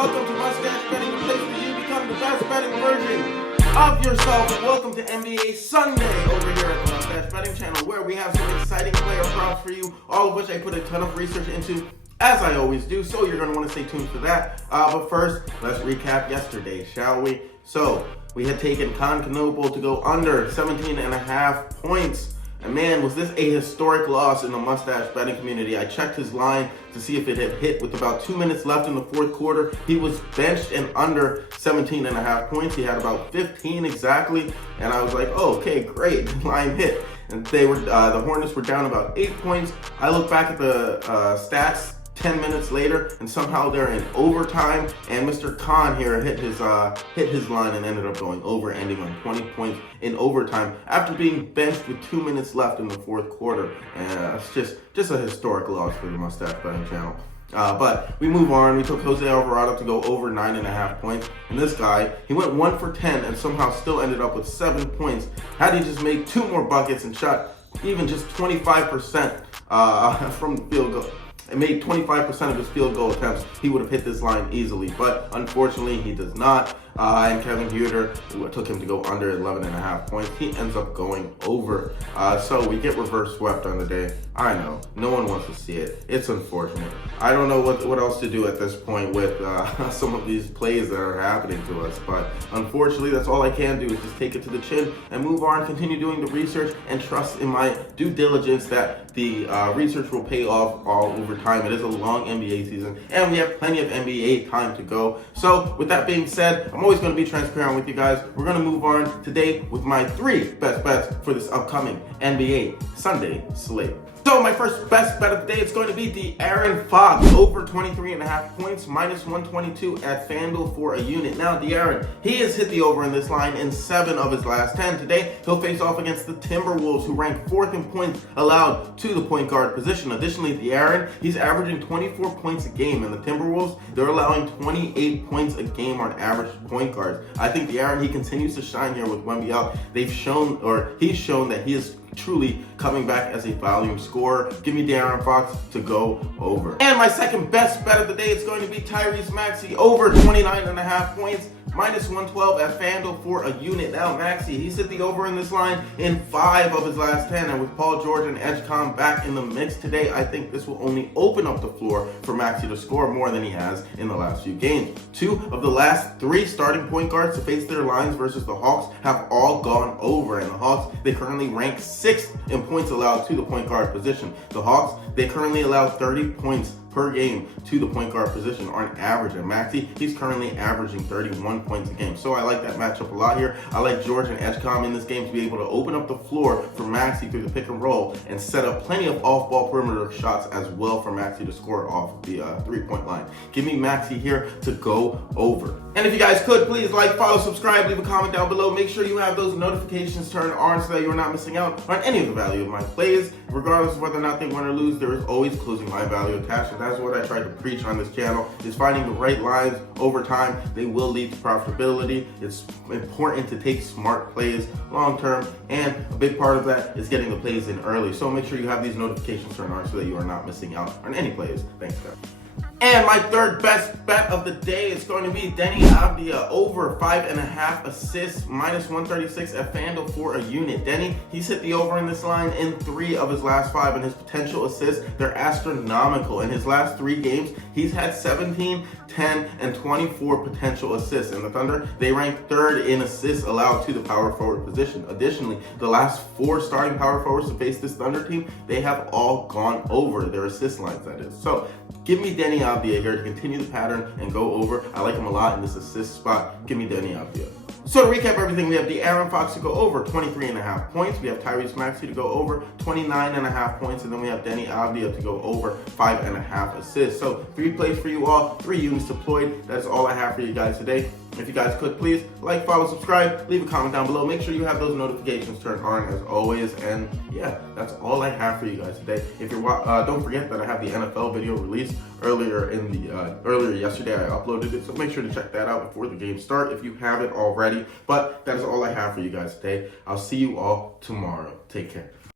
welcome to Mustachebetting, the place where you become the best betting version of yourself. And welcome to NBA Sunday over here at the Mustachebetting channel, where we have some exciting player props for you, all of which I put a ton of research into, as I always do, so you're going to want to stay tuned for that. But first, let's recap yesterday, shall we? So, we had taken Timecodes to go under 17.5 points. And man, was this a historic loss in the mustache betting community. I checked his line to see if it had hit with about 2 minutes left in the fourth quarter. He was benched and under 17.5 points. He had about 15 exactly. And I was like, oh, okay, great, the line hit. And they were the Hornets were down about 8 points. I look back at the stats 10 minutes later, and somehow they're in overtime, and Mr. Khan here hit his line and ended up going over, ending on 20 points in overtime after being benched with 2 minutes left in the fourth quarter. And it's just a historic loss for the Mustache Betting channel. But we move on. We took Jose Alvarado to go over 9.5 points. And this guy, he went 1 for 10 and somehow still ended up with 7 points. Had he just made 2 more buckets and shot even just 25% from the field goal, and made 25% of his field goal attempts, he would have hit this line easily. But unfortunately, he does not. And Kevin Huter took him to go under 11.5 points. He ends up going over. So we get reverse swept on the day. I know, no one wants to see it. It's unfortunate. I don't know what else to do at this point with some of these plays that are happening to us. But unfortunately, that's all I can do is just take it to the chin and move on, continue doing the research, and trust in my due diligence that the research will pay off all over time. It is a long NBA season, and we have plenty of NBA time to go. So with that being said, I'm always going to be transparent with you guys. We're going to move on today with my 3 best bets for this upcoming NBA Sunday slate. So my first best bet of the day is going to be De'Aaron Fox over 23.5 points, minus 122 at FanDuel for a unit. Now De'Aaron, he has hit the over in this line in 7 of his last 10. Today, he'll face off against the Timberwolves, who rank 4th in points allowed to the point guard position. Additionally, De'Aaron, he's averaging 24 points a game, and the Timberwolves, they're allowing 28 points a game on average point guards. I think De'Aaron, he continues to shine here with Wemby out. He's shown that he is truly coming back as a volume scorer. Give me De'Aaron Fox to go over. And my second best bet of the day is going to be Maxey over 29.5 points, minus 112 at FanDuel for a unit. Now Maxey, he's hit the over in this line in 5 of his last 10, and with Paul George and Edgecombe back in the mix today, I think this will only open up the floor for Maxey to score more than he has in the last few games. 2 of the last 3 starting point guards to face their lines versus the Hawks have all gone over, and the Hawks, they currently rank 6th in points allowed to the point guard position. The Hawks, they currently allow 30 points per game to the point guard position on average. And Maxey, he's currently averaging 31 points a game. So I like that matchup a lot here. I like George and Edgecombe in this game to be able to open up the floor for Maxey through the pick and roll and set up plenty of off-ball perimeter shots as well for Maxey to score off the 3-point line. Give me Maxey here to go over. And if you guys could, please like, follow, subscribe, leave a comment down below. Make sure you have those notifications turned on so that you're not missing out on any of the value of my plays. Regardless of whether or not they win or lose, there is always closing line value attached. And that's what I try to preach on this channel, is finding the right lines over time. They will lead to profitability. It's important to take smart plays long term, and a big part of that is getting the plays in early. So make sure you have these notifications turned on so that you are not missing out on any plays. Thanks, guys. And my third best bet of the day is going to be Deni over 5.5 assists, minus 136 at FanDuel for a unit. Deni, he's hit the over in this line in 3 of his last 5, and his potential assists, they're astronomical. In his last 3 games, he's had 17, 10, and 24 potential assists. And the Thunder, they rank 3rd in assists allowed to the power forward position. Additionally, the last 4 starting power forwards to face this Thunder team, they have all gone over their assist lines, that is. So give me Deni here to continue the pattern and go over. I like him a lot in this assist spot. Give me Deni Avdija. So to recap everything, we have De'Aaron Fox to go over 23.5 points. We have Maxey to go over 29.5 points. And then we have Deni Avdija to go over 5.5 assists. So 3 plays for you all, 3 units deployed. That's all I have for you guys today. If you guys could, please like, follow, subscribe, leave a comment down below. Make sure you have those notifications turned on as always. And yeah, that's all I have for you guys today. If you're don't forget that I have the NFL video released earlier yesterday. I uploaded it, so make sure to check that out before the games start if you haven't already. But that is all I have for you guys today. I'll see you all tomorrow. Take care.